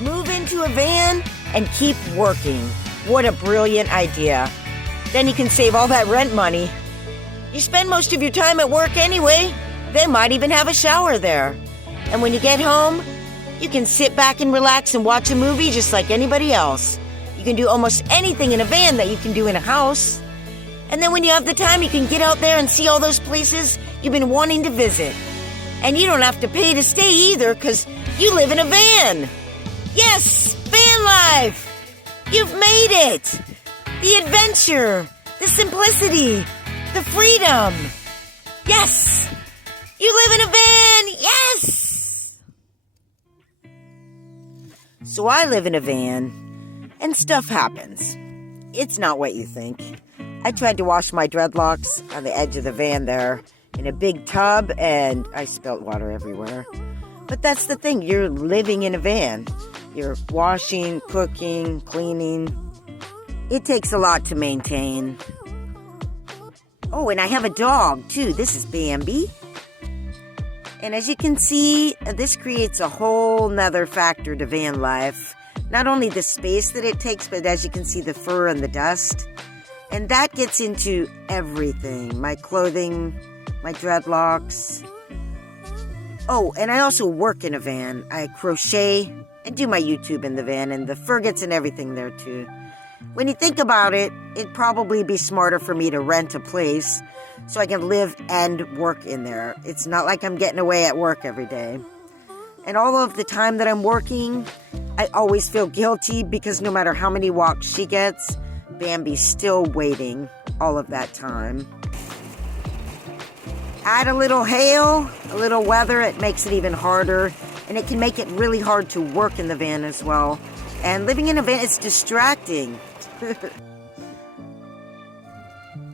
Move into a van and keep working. What a brilliant idea. Then you can save all that rent money. You spend most of your time at work anyway. They might even have a shower there. And when you get home, you can sit back and relax and watch a movie just like anybody else. You can do almost anything in a van that you can do in a house. And then when you have the time, you can get out there and see all those places you've been wanting to visit. And you don't have to pay to stay either because you live in a van. Yes, van life. You've made it. The adventure, the simplicity, the freedom. Yes, you live in a van. Yes. So I live in a van and stuff happens. It's not what you think. I tried to wash my dreadlocks on the edge of the van there in a big tub, and I spilled water everywhere. But that's the thing, you're living in a van. You're washing, cooking, cleaning. It takes a lot to maintain. Oh, and I have a dog too. This is Bambi. And as you can see, this creates a whole nother factor to van life. Not only the space that it takes, but as you can see, the fur and the dust. And that gets into everything. My clothing, my dreadlocks. Oh, and I also work in a van. I crochet and do my YouTube in the van, and the fur gets in everything there too. When you think about it, it'd probably be smarter for me to rent a place so I can live and work in there. It's not like I'm getting away at work every day. And all of the time that I'm working, I always feel guilty because no matter how many walks she gets, Bambi's still waiting all of that time. Add a little hail, a little weather, it makes it even harder. And it can make it really hard to work in the van as well. And living in a van is distracting.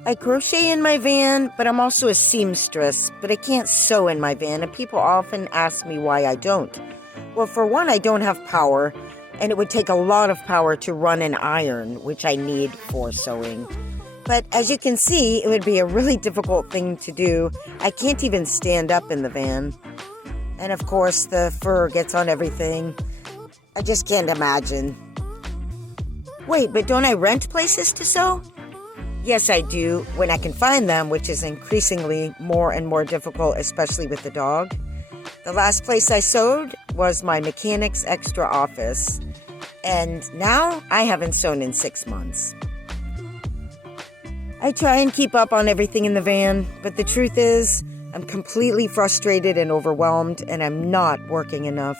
I crochet in my van, but I'm also a seamstress. But I can't sew in my van, and people often ask me why I don't. Well, for one, I don't have power, and it would take a lot of power to run an iron, which I need for sewing. But as you can see, it would be a really difficult thing to do. I can't even stand up in the van. And of course, the fur gets on everything. I just can't imagine. Wait, but don't I rent places to sew? Yes, I do, when I can find them, which is increasingly more and more difficult, especially with the dog. The last place I sewed was my mechanic's extra office. And now I haven't sewn in 6 months. I try and keep up on everything in the van, but the truth is, I'm completely frustrated and overwhelmed, and I'm not working enough.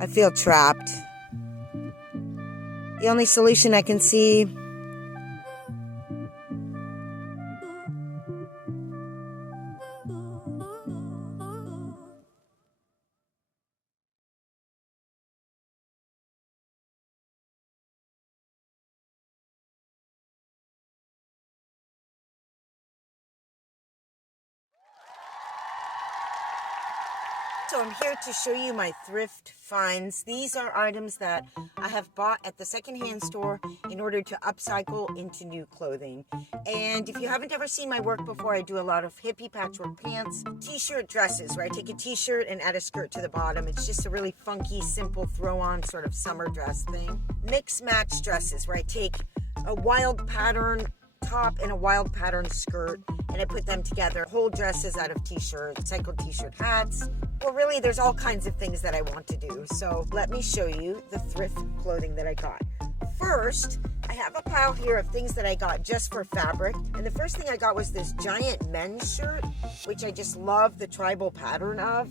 I feel trapped. The only solution I can see So I'm here to show you my thrift finds. These are items that I have bought at the secondhand store in order to upcycle into new clothing. And if you haven't ever seen my work before, I do a lot of hippie patchwork pants, t-shirt dresses, where I take a t-shirt and add a skirt to the bottom. It's just a really funky, simple throw-on sort of summer dress thing. Mix-match dresses, where I take a wild pattern top and a wild pattern skirt, and I put them together. Whole dresses out of t-shirts, cycled t-shirt hats. Well, really, there's all kinds of things that I want to do. So let me show you the thrift clothing that I got. First, I have a pile here of things that I got just for fabric. And the first thing I got was this giant men's shirt, which I just love the tribal pattern of.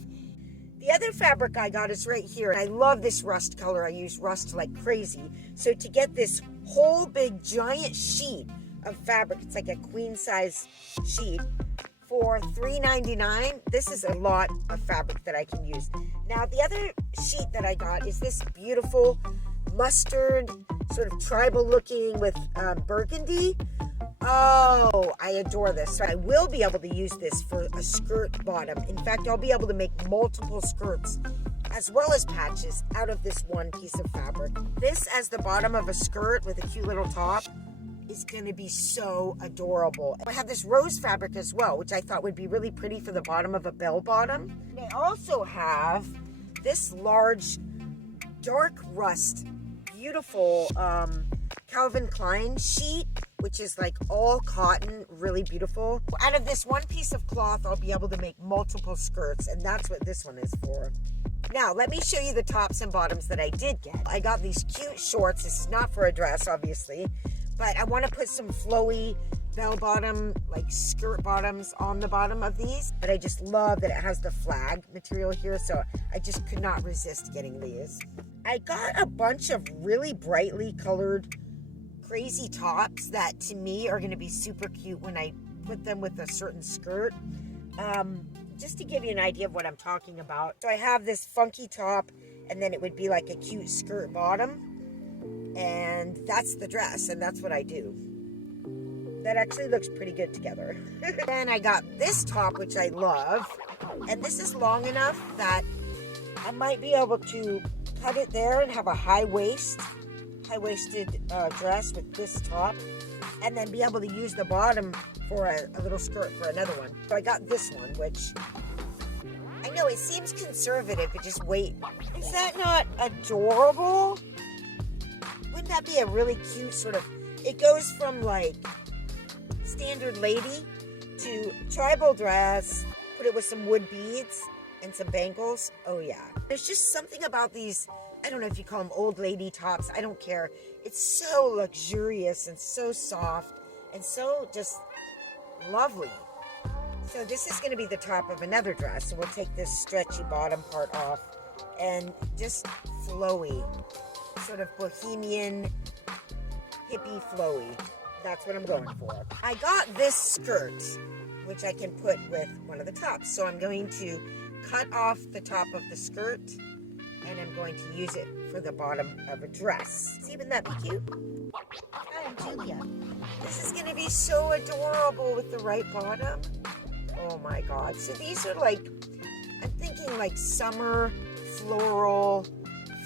The other fabric I got is right here. I love this rust color. I use rust like crazy. So to get this whole big giant sheet of fabric, it's like a queen size sheet, for $3.99. This is a lot of fabric that I can use. Now the other sheet that I got is this beautiful mustard, sort of tribal looking with burgundy. Oh, I adore this. So I will be able to use this for a skirt bottom. In fact, I'll be able to make multiple skirts as well as patches out of this one piece of fabric. This as the bottom of a skirt with a cute little top is going to be so adorable. I have this rose fabric as well, which I thought would be really pretty for the bottom of a bell bottom. And I also have this large dark rust, beautiful Calvin Klein sheet, which is like all cotton, really beautiful. Out of this one piece of cloth, I'll be able to make multiple skirts, and that's what this one is for. Now, let me show you the tops and bottoms that I did get. I got these cute shorts. This is not for a dress, obviously, but I want to put some flowy bell-bottom, like skirt bottoms on the bottom of these. But I just love that it has the flag material here, so I just could not resist getting these. I got a bunch of really brightly colored crazy tops that to me are going to be super cute when I put them with a certain skirt. Just to give you an idea of what I'm talking about. So I have this funky top, and then it would be like a cute skirt bottom, and that's the dress, and that's what I do. That actually looks pretty good together. Then I got this top, which I love, and this is long enough that I might be able to cut it there and have a high-waisted dress with this top, and then be able to use the bottom for a little skirt for another one. So I got this one, which I know it seems conservative, but just wait. Is that not adorable? Wouldn't that be a really cute sort of, it goes from like standard lady to tribal dress, put it with some wood beads and some bangles. Oh yeah. There's just something about these, I don't know if you call them old lady tops, I don't care. It's so luxurious and so soft and so just lovely. So this is going to be the top of another dress. So we'll take this stretchy bottom part off and just flowy, sort of bohemian, hippie flowy. That's what I'm going for. I got this skirt, which I can put with one of the tops. So I'm going to cut off the top of the skirt, and I'm going to use it for the bottom of a dress. See, wouldn't that be cute? Hi, I'm Julia. This is going to be so adorable with the right bottom. Oh my God. So these are like, I'm thinking like summer, floral,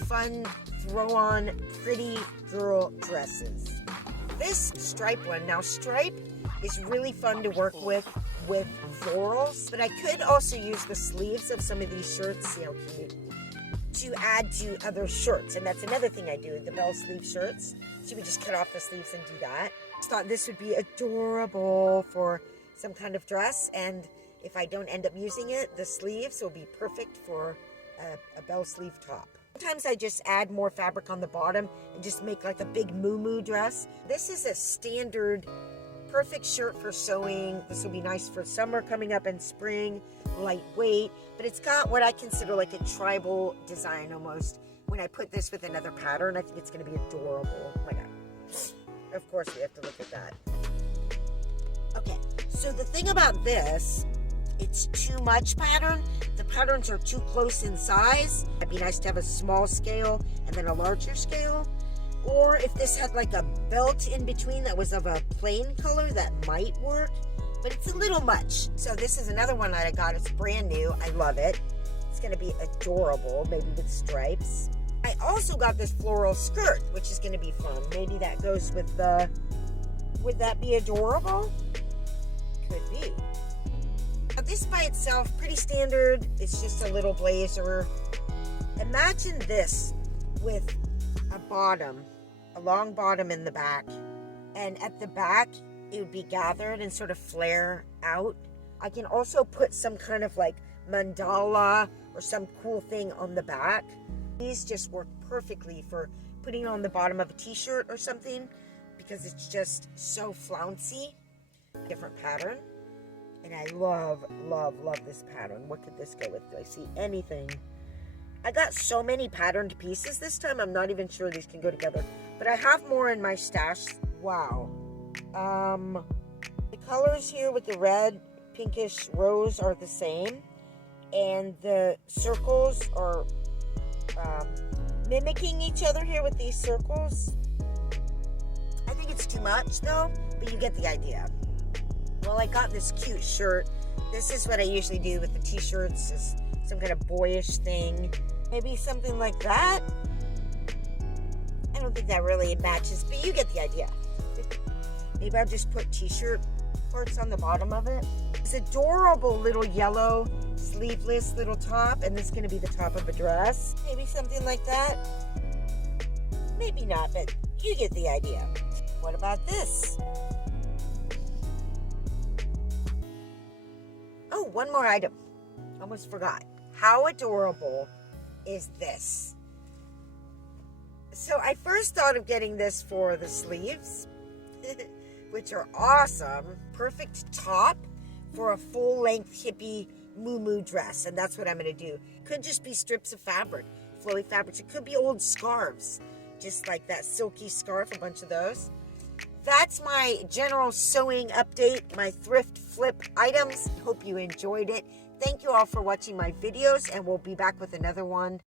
fun, throw on, pretty girl dresses. This stripe one, now stripe is really fun to work with florals, but I could also use the sleeves of some of these shirts, see how cute, to add to other shirts. And that's another thing I do, the bell sleeve shirts. So we just cut off the sleeves and do that. Just thought this would be adorable for some kind of dress, and if I don't end up using it, the sleeves will be perfect for a bell sleeve top. Sometimes I just add more fabric on the bottom and just make like a big moo-moo dress. This is a standard perfect shirt for sewing. This will be nice for summer coming up and spring, lightweight, but it's got what I consider like a tribal design almost. When I put this with another pattern, I think it's going to be adorable. Oh my God. Of course we have to look at that. Okay, so the thing about this, it's too much pattern. The patterns are too close in size. It'd be nice to have a small scale and then a larger scale. Or if this had like a belt in between that was of a plain color, that might work, but it's a little much. So this is another one that I got. It's brand new. I love it. It's gonna be adorable, maybe with stripes. I also got this floral skirt, which is gonna be fun. Maybe that goes with the, would that be adorable? Could be. Now this by itself, pretty standard. It's just a little blazer. Imagine this with a bottom, a long bottom in the back, and at the back it would be gathered and sort of flare out. I can also put some kind of like mandala or some cool thing on the back. These just work perfectly for putting on the bottom of a t-shirt or something because it's just so flouncy. Different pattern. And I love, love, love this pattern. What could this go with? Do I see anything? I got so many patterned pieces this time, I'm not even sure these can go together. But I have more in my stash. Wow. The colors here with the red, pinkish rose are the same. And the circles are mimicking each other here with these circles. I think it's too much though, but you get the idea. Well, I got this cute shirt. This is what I usually do with the t-shirts, is some kind of boyish thing. Maybe something like that. I don't think that really matches, but you get the idea. Maybe I'll just put t-shirt parts on the bottom of it. It's adorable little yellow sleeveless little top, and this is going to be the top of a dress. Maybe something like that. Maybe not, but you get the idea. What about this? Oh, one more item. Almost forgot. How adorable is this? So I first thought of getting this for the sleeves, which are awesome. Perfect top for a full-length hippie moo-moo dress, and that's what I'm going to do. Could just be strips of fabric, flowy fabrics. It could be old scarves, just like that silky scarf, a bunch of those. That's my general sewing update, my thrift flip items. Hope you enjoyed it. Thank you all for watching my videos, and we'll be back with another one